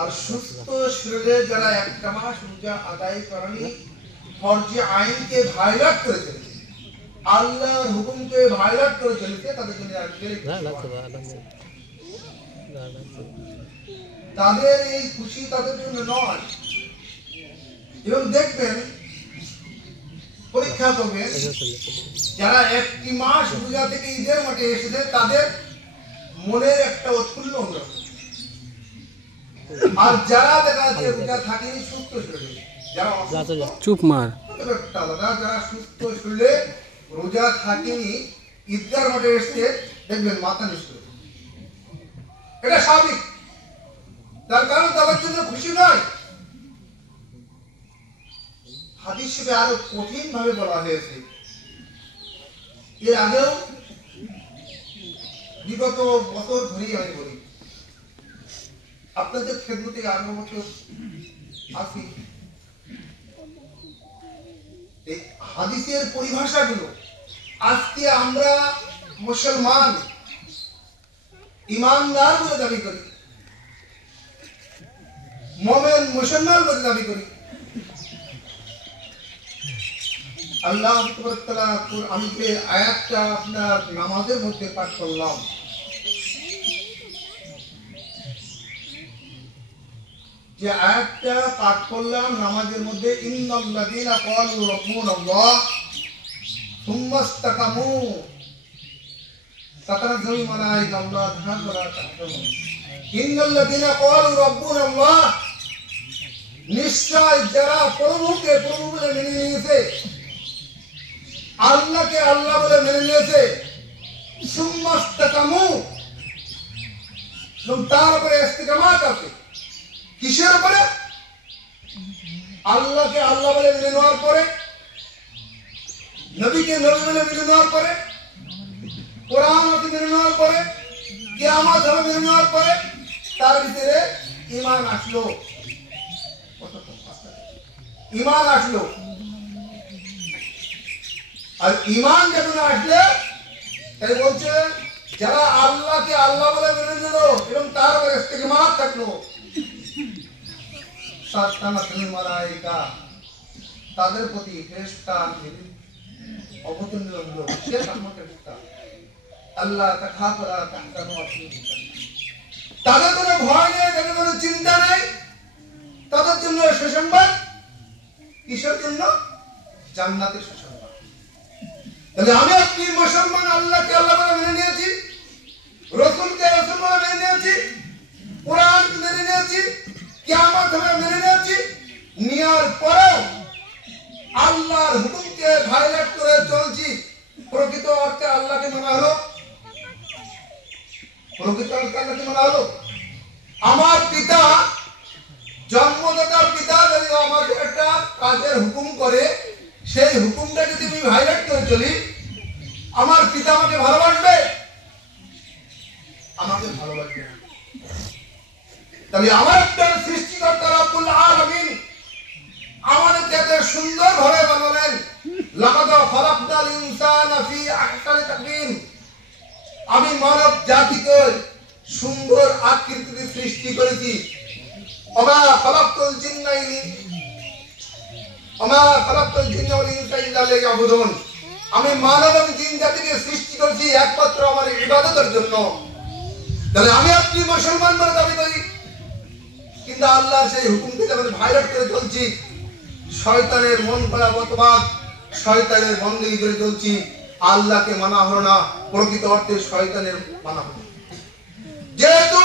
আর সুস্থ শরীরে যারা একটা মাস রোজা আদায় করেনি, ফরজে আইনকে ভায়োলেট করে চলেছে, আল্লাহর হুকুমকে ভায়োলেট করে চলেছে, তাদের জন্য তাদের এই খুশি তাদের জন্য নয়। এবং দেখবেন, পরীক্ষা করবেন, যারা একটি মাস রোজা থেকে ঈদের মাঠে এসেছে তাদের মনের একটা উৎফুল্ল অনুভব, আর যারা দেখা যাচ্ছে রোজা থাকেনি সুস্থ শরীরে, যারা চুপ মার যারা সুস্থ শরীরে রোজা থাকেনি ঈদগার মাঠে এসছে, দেখবেন মাথা নিচু, এটা স্বাভাবিক। তার কারণ তাদের জন্য খুশি নয়। হাদিসে আরো কঠিন ভাবে বলা হয়েছে। এর আগেও বিগত বছর ধরেই আমি বলি, আপনাদের খেদমতে আরো বছর আসি, এই হাদিসের পরিভাষাগুলো আজকে আমরা মুসলমান ইমানদার বলে দাবি করি, মুমিন মুসলমান বলে দাবি করি। আল্লাহ তাআলা আমি যে আয়াতটা আপনার নামাজের মধ্যে পাঠ করলাম, যে আয়াতটা পাঠ করলাম নামাজের মধ্যে, ইন্নাল্লাযীনা ক্বালু রাব্বুনাল্লাহ সুম্মা ইসতাকামু তাতানাজ্জালু মালায়েকাতুল্লাহ আল্লাহ তাআলা তাহতামু, ইন্নাল্লাযীনা ক্বালু রাব্বুনাল্লাহ, নিশ্চয় যারা প্রভুকে প্রভু বলে মেনে নিয়েছে, আল্লাহকে আল্লাহ বলে মেনে নিয়েছে, সুম্মা ইসতাকামু, এবং তার উপরে ইস্তিকামাত আছে। কিসের উপরে? আল্লাহকে আল্লাহ বলে মেনে নেওয়ার পরে, নবীকে নবী বলে মেনে নেওয়ার পরে, কোরআন মেনে নেওয়ার পরে, কিয়ামত হবে মেনে নেওয়ার পরে, তার ভিতরে ঈমান আসলো, ঈমান আসলো। আর ঈমান যখন আসলে তাই বলছে যারা আল্লাহকে আল্লাহ বলে মেনে নিল এবং তার উপরে ইস্তিকামাত থাকলো, মালায়েকা তাদের প্রতি ফেরেশতা অবতীর্ণ হলো, সে রহমতের ফেরেশতা, আল্লাহ তাখাফারা তাহতানু তাদের কোনো ভয় নেই, তাদের কোনো চিন্তা নেই, তাদের জন্য সুসংবাদ। কিসের জন্য? জান্নাতের সুসংবাদ। তাহলে আমি আপনি মুসলমান, আল্লাহকে আল্লাহ বলে মেনে নিয়েছি, রাসূলকে রাসূল বলে মেনে নিয়েছি, কোরআনকে মেনে নিয়েছি, কিয়ামত হবে মেনে নিয়েছি, নেওয়ার পরেও আল্লাহর হুকুমকে ভায়োলেট করে চলছি, প্রকৃত অর্থে আল্লাহকে মানা হলো? প্রকৃত অর্থে আল্লাহকে মানা হলো? আমার পিতা, জন্মদাতা পিতা যদি আমাকে একটা কাজের হুকুম করে, সেই হুকুমটা যদি আমি ভায়োলেট করে চলি, আমার পিতা আমাকে ভালোবাসবে? আমাকে ভালোবাসবে না। তাহলে আমার একটা সৃষ্টিকর্তা রব্বুল আলামিন আমাদেরকে এত সুন্দর ভাবে বানালেন, লাকাদ খালাকনাল ইনসানা ফি আহসানি তাকওয়িম, আমি মানব জাতিকে সুন্দর আকৃতিতে সৃষ্টি করেছি। ওমা খালাকতুল জিন্না ওয়াল ইনসা ইল্লা লিয়াবুদুন, আমি মানব এবং জিন জাতিকে সৃষ্টি করেছি একমাত্র আমার ইবাদতের জন্য। তাহলে আমি আপনি মুসলমান বলে দাবি করি, কিন্তু আল্লাহর সেই হুকুমকে যখন ভায়োলেট করে চলছি, শয়তানের মন গড়া মতবাদ, শয়তানের বন্দেগী করে চলছি, আল্লাহকে মানা হলো না, প্রকৃত অর্থে শয়তানের মানা হলো। যেহেতু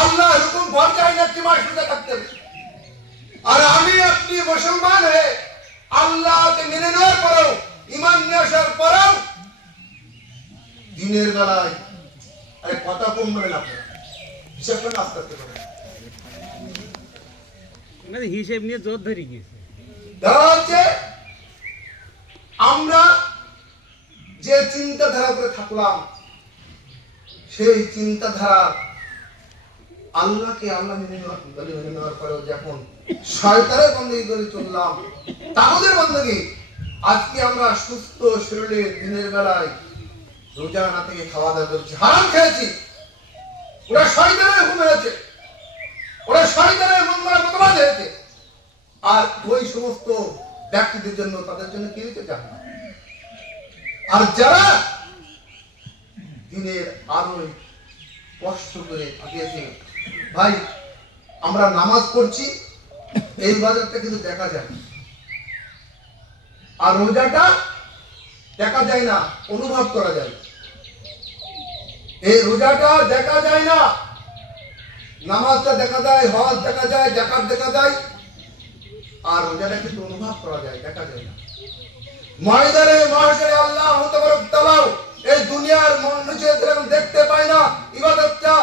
আল্লাহর হুকুম পর্যায়ে একটি মাস রোজা থাকতে হবে, আর আমি আপনি মুসলমান হয়ে আল্লাহকে মেনে নেওয়ার পরেও, ঈমান নিয়ে আসার পরেও দিনের বেলায় আরে কথা কম বলেন আপনারা, হিসাব করে আস্তে আস্তে করেন, হিসেব নিয়ে জোর ধরে গিয়েছে। আমরা যে চিন্তাধারা করে থাকলাম, সেই চিন্তাধারা আল্লাহকে আল্লাহ মেনে নেওয়ার পরেও যখন শয়তানের বন্দেগী করে চললাম, তাদের বন্দেগী, আজকে আমরা সুস্থ শরীরে দিনের বেলায় রোজা না থেকে খাওয়া দাওয়া করছি, হারাম খেয়েছি, ওরা শয়তানের হুকুম হয়েছে, ওরা শয়তানের মতবাদ হয়েছে। আর ওই সমস্ত ব্যক্তিদের জন্য, তাদের জন্য কি হয়েছে? জাহান্নাম। আর যারা দিনের আলোয় কষ্ট করে থাকিয়েছে, ভাই আমরা নামাজ পড়ছি, এই বাজারটা কিন্তু দেখা যায়, আর রোজাটা দেখা যায় না, অনুভব করা যায়। এই রোজাটা দেখা যায় না, নামাজটা দেখা যায়, হজ দেখা যায়, যাকাত দেখা যায়, আর রোজাটা কিন্তু অনুভব করা যায়, দেখা যায় না। ময়দানে মাহশারে আল্লাহ তাবারক তাআলা এই দুনিয়ার মানুষের এরকম দেখতে পায় না ইবাদতটা।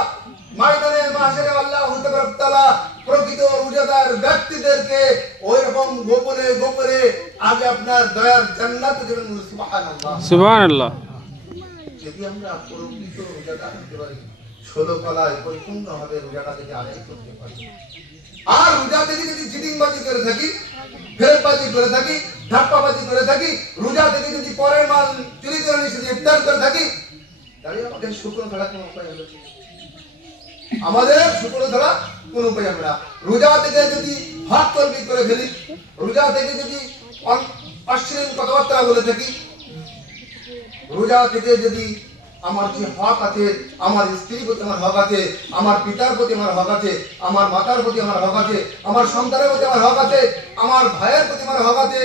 ময়দানে মাহশারে আল্লাহ তাবারক তাআলা প্রকৃত রোজাদার ব্যক্তিদেরকে ওইরকম গোপনে গোপনে আগে আপনার দয়ার জান্নাতে দেবেন। সুবহানাল্লাহ, সুবহানাল্লাহ। যদি আমরা প্রকৃত রোজাদার হতে পারি, 16 কলায় পরিপূর্ণভাবে রোজাটা থেকে আদায় করতে পারি। আর রোজা থেকে যদি চিটিংবাজি করে থাকি, ফেরতবাজি করে থাকি, ধাপ্পাবাজি করে থাকি, রোজা থেকে যদি পরের মাল চুরি করে নিয়ে সেদিন ইফতার করে থাকি, তাহলে আমাদের শুকর ধরা কোনো উপায় হবে? আমাদের শুকর ধরা কোনো উপায় হবে না। রোজা থেকে যদি হক তলবি করে ফেলি, রোজা থেকে যদি অশ্লীল কথাবার্তা বলে থাকি, রোজা থেকে যদি আমার যে হক আছে, আমার স্ত্রীর প্রতি আমার হক আছে, আমার পিতার প্রতি আমার হক আছে, আমার মাতার প্রতি আমার হক আছে, আমার সন্তানের প্রতি আমার হক আছে, আমার ভাইয়ের প্রতি আমার হক আছে,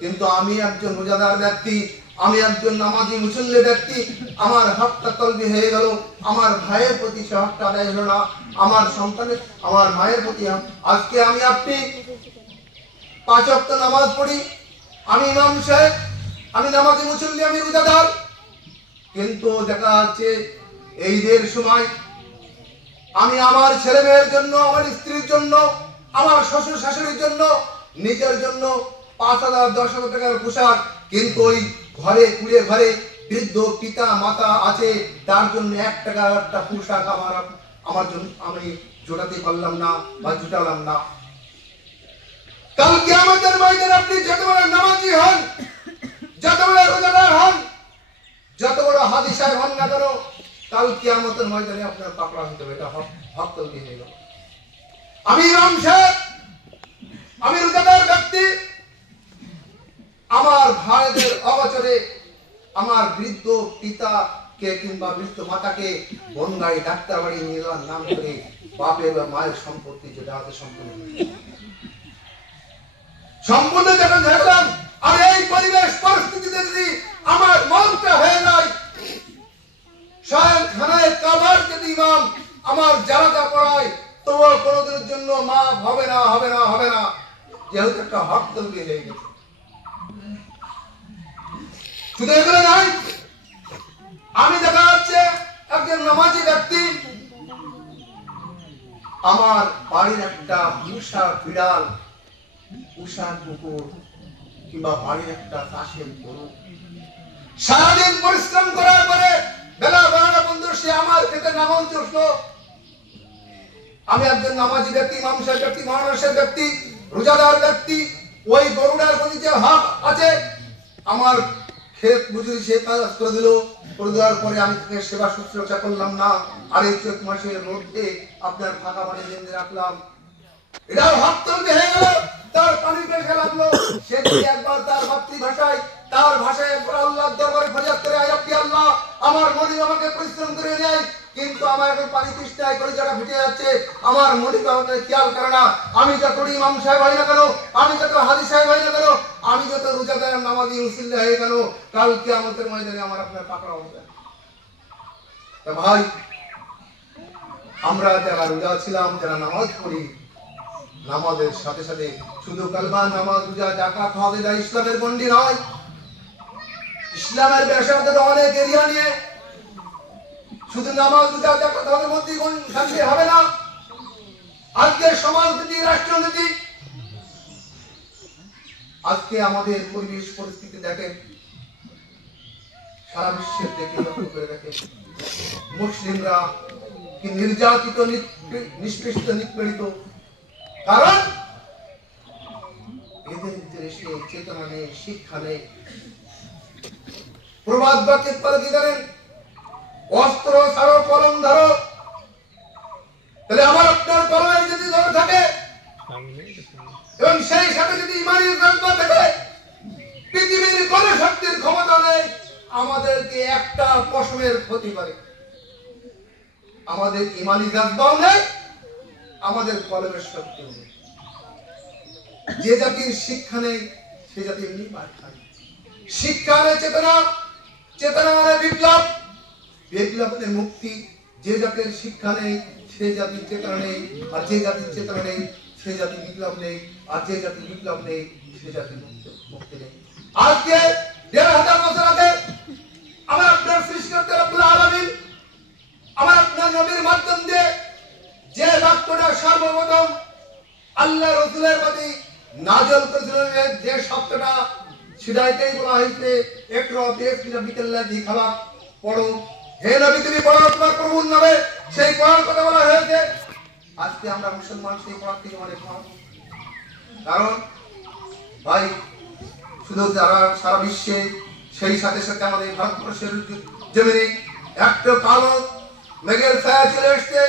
কিন্তু আমি একজন রোজাদার ব্যক্তি, আমি একজন নামাজি মুসল্লি ব্যক্তি, আমার হকটা তলবি হয়ে গেল, আমার ভাইয়ের প্রতি সে হকটা আদায় হলো না, আমার সন্তানের, আমার মায়ের প্রতি। আজকে আমি আপনি 5 ওয়াক্ত নামাজ পড়ি, আমি ইমাম সাহেব, আমি নামাজি মুসল্লি, আমি রোজাদার, কিন্তু দেখা যাচ্ছে ঈদের সময় আমি আমার ছেলে মেয়ের জন্য, আমার স্ত্রীর জন্য, আমার শ্বশুর শাশুড়ির জন্য, নিজের জন্য 5,000 10,000 টাকার পোশাক, কিন্তু ওই ঘরে কুড়ে ঘরে বৃদ্ধ পিতা মাতা আছে, তার জন্য 1 টাকার একটা পোশাক আমার জন্য আমি জোটাতে পারলাম না বা জুটালাম না। কাল কিয়ামতের ময়দানে আপনি যত বড় নামাজি হন, যত বড় রোজাদার হন, যত বড় হাজি সাহেব হন না কেন, কাল কিয়ামতের ময়দানে আপনার পাকড়া হতে হবে। এটা হক তলবি হয়ে গেল। আমি ইমাম সাহেব, আমি রোজাদার ব্যক্তি, আমার ভাইদের অবচরে আমার বৃদ্ধ পিতাকে কিংবা বৃদ্ধ মাতাকে বনগাই ডাক্তার বাড়ি নিয়ে যাওয়ার নাম করে বাপের বা মায়ের সম্পত্তি যেটা আছে সম্পূর্ণ যখন দেখলাম, আর এই পরিবেশ পরিস্থিতিতে যদি আমার মনটা হয়ে যায়, স্বয়ং খানায় কাবার যদি ইমাম আমার জানাজা পড়ায়, তবুও কোনোদিনের জন্য মাফ হবে না, হবে না, হবে না, যেহেতু একটা হক তলবি হয়ে গেছে। শুধু এগুলো নাই, আমি দেখা যাচ্ছে একজন নামাজি ব্যক্তি, আমার বাড়ির একটা পোষা বিড়াল, পোষা কুকুর কিংবা বাড়ির একটা চাষের গরু সারাদিন পরিশ্রম করার পরে বেলা 12টা পর্যন্ত সে আমার খেতে নামাজ উঠলো। আমি একজন নামাজি ব্যক্তি, ইমাম সাহেব ব্যক্তি, মহানসের ব্যক্তি, রোজাদার ব্যক্তি, ওই গরুটার প্রতি যে হক আছে, আমার ক্ষেত মজুরি সে কাজ করে দিল, করে দেওয়ার পরে আমি তাকে সেবা শুশ্রূষা করলাম না, আর এই চৈত মাসের মধ্যে আপনার ফাঁকা পানি বেঁধে রাখলাম, এটাও হক তলবি হয়ে গেল। তার পানি পেশা লাগলো, সে যদি একবার তার মাতৃভাষায়, তার ভাষায় একবার আল্লাহর দরবারে ফরিয়াদ করে, আয় রব্বি আল্লাহ, আমার মনিব আমাকে পরিশ্রম করে নেয়, কিন্তু আমার এখন পানি তৃষ্ণায় করে যারা ফেটে যাচ্ছে, আমার মনিব আমাকে খেয়াল করে না। আমি যত ইমাম সাহেব হই না কেন, আমি যত হাজি সাহেব হই না কেন, আমি যত রোজাদার নামাজি মুসল্লি হয়ে গেল, কাল কিয়ামতের ময়দানে আমার আপনার পাকড়াও হবে। তা ভাই, আমরা যারা রোজা ছিলাম, যারা নামাজ পড়ি, নামাজের সাথে সাথে শুধু কালমা, নামাজ, রোজা, যাকাত, হজ এটা ইসলামের গণ্ডি নয়। ইসলামের ব্যবসাতে অনেক এরিয়া নিয়ে শুধু নামাজ, রোজা, যাকাত, হজের মধ্যে শান্তি হবে না। আজকে সমাজনীতি, রাষ্ট্রনীতি, আজকে আমাদের পরিবেশ পরিস্থিতি দেখেন, সারা বিশ্বের থেকে লক্ষ্য করে দেখেন, মুসলিমরা কি নির্যাতিত, নিষ্পেষিত, নিপীড়িত। কারণ এদের ভিতরে সে চেতনা নেই, শিক্ষা নেই। প্রবাদ বাক্যের পরে কি জানেন? অস্ত্র ছাড়ো, কলম ধরো, এবং সেই সাথে যদি ইমানি জজ্বা থাকে, পৃথিবীর কোন শক্তির ক্ষমতা নেই আমাদেরকে একটা পশমের ক্ষতি করে। আমাদের ইমানি জজ্বাও নেই, আমাদের কলমের শক্তিও নেই। যে জাতির শিক্ষা নেই সে জাতি এমনি মার খায়। শিক্ষা নেই চেতনা, চেতনা মানে বিপ্লব, বিপ্লব মানে মুক্তি। যে জাতির শিক্ষা নেই সে জাতির চেতনা নেই, আর যে জাতির চেতনা নেই সে জাতির বিপ্লব নেই, আর যে জাতির বিপ্লব নেই সে জাতির মুক্তি নেই। আজকে ১৫০০ বছর আগে আমার আপনার সৃষ্টিকর্তা রব্বুল আলামিন আমার আপনার নবীর মাধ্যম দিয়ে যে বাক্যটা সর্বপ্রথম আল্লাহ রাসূলের প্রতি নাযিল করেছিলেন, যে শব্দটা সেটাইতেই বলা হয়েছে ইকরা বিসমি রাব্বিকাল্লাযী খালাক, পড়ো হে নবী তুমি পড়ো তোমার প্রভুর নামে। সেই পড়ার কথা বলা হয়েছে। আজকে আমরা মুসলমান সেই পড়ার থেকে অনেক কম। কারণ ভাই শুধু যারা সারা বিশ্বে, সেই সাথে সাথে আমাদের ভারতবর্ষের জমিনে একটা কালো মেঘের ছায়া চলে এসছে,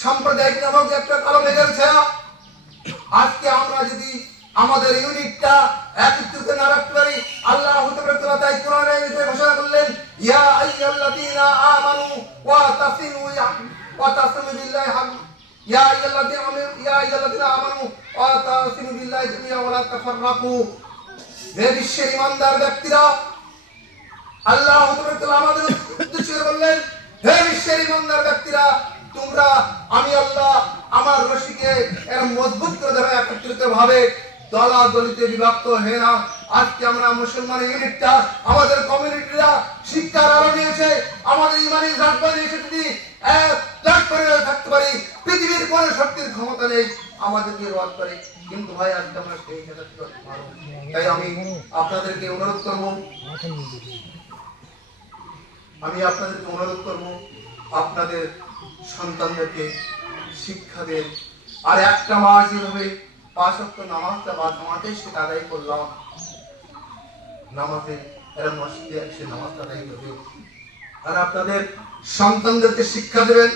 সাম্প্রদায়িক নামক একটা কালো মেঘের ছায়া। আজকে আমরা যদি আমাদের ইউনিটটা একত্রিত না রাখতে পারি, আল্লাহ তাআলা তাই কোরআনে ঘোষণা করলেন, ইয়া আইয়ুহাল্লাযীনা আমানু ওয়া তাসিমু বিল্লাহি হাক, ইয়া আইয়ুহাল্লাযীনা আমানু ওয়া তাসিমু বিল্লাহি জামিআ ওয়া লা তাফাররাকু। হে বিশ্বের ঈমানদার ব্যক্তিরা, আল্লাহ তাআলা আমাদের উদ্দেশ্যে বললেন, হে বিশ্বের ঈমানদার ব্যক্তিরা, তোমরা আমি আল্লাহ আমার রশিকে এর মজবুত করে ধরে একত্রিত ভাবে দলাদলিতে বিভক্ত হয়ে না। আজকে আমরা মুসলমান ইউনিটটা, আমাদের কমিউনিটিরা শিক্ষার আলো নিয়েছে, আমাদের ইমানি জাগবা নিয়েছে। যদি এক করে থাকতে পারি, পৃথিবীর কোন শক্তির ক্ষমতা নেই আমাদেরকে রোধ করে। কিন্তু ভাই আজকে আমরা সেই জায়গাতে পারবো। তাই আমি আপনাদেরকে অনুরোধ করবো, আপনাদের সন্তানদেরকে শিক্ষা দেন। আর একটা মাস যেভাবে ৫ ওয়াক্ত নামাজটা বা জামাতে সেটা আদায় করলাম, নামাজে এরা মসজিদে এসে নামাজটা আদায় করবে। আর আপনাদের সন্তানদেরকে শিক্ষা দেবেন,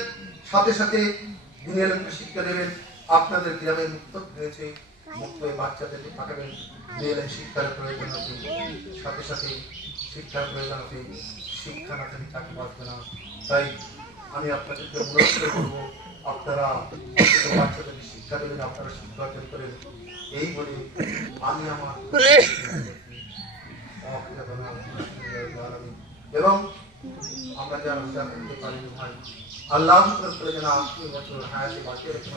সাথে সাথে দুনিয়ার শিক্ষা দেবেন। আপনাদের গ্রামে মুক্ত হয়েছে, মুক্ত হয়ে বাচ্চাদেরকে পাঠাবেন। মেয়েদের শিক্ষার প্রয়োজন আছে, সাথে সাথে শিক্ষার প্রয়োজন আছে। শিক্ষা না থাকলে চাকরি পাবে না। তাই আমি আপনাদেরকে অনুরোধ করবো, আপনারা বাচ্চাদেরকে শিক্ষা দেবেন, আপনারা শিক্ষা অর্জন করেন। এই বলে আমি আমার এবং আমরা যারা করতে পারি ভাই, আল্লাহ করে যেন ৮০ বছর হায়াতে বাঁচিয়ে রেখে